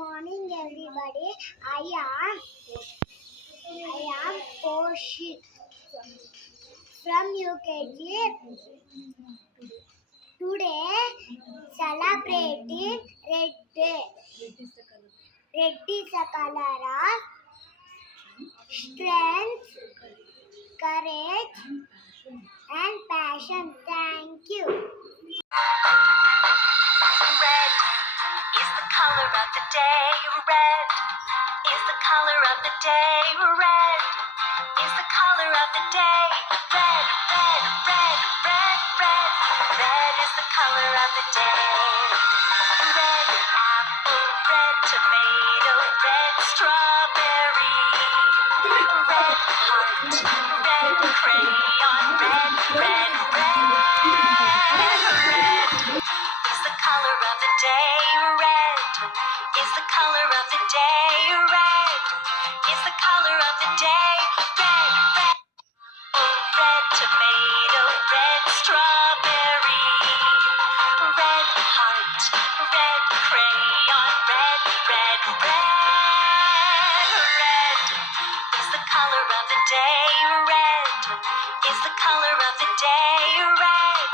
morning, everybody. I am Poshit from UKG. Today, celebrating Red Day. Red is a color of strength, courage, and passion. Thank you. Red is the color of the day. Red is the color of the day. Red is the color of the day. Red, red, red, red, red. Red is the color of the day. Red apple, red tomato, red strawberry. Red heart, red crayon, red, red, red. Red is the color of the day. Red is the color of the day. Red is the color of the day. Red, red, red tomato, red strawberry. Red heart, red crayon, red, red, red. Red is the color of the day. Red is the color of the day. Red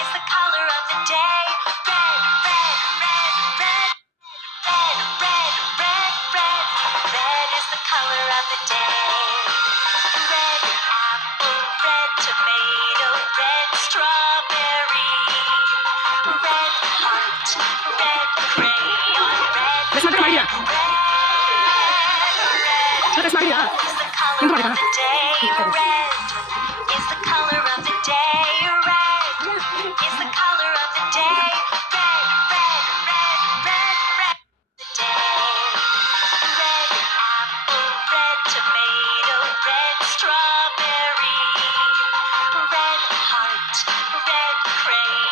is the color of the day. Red, red, red, red, red, red, red, red. Red is the color of the day. Red apple, red tomato, red strawberry. Red heart, red crayon, red, red, red. Red is the color of the day. Red is the color of the day. Red is the color of the day. Red, red, red, red, red. The day. Red apple, red tomato, red strawberry. Red heart, red crayon.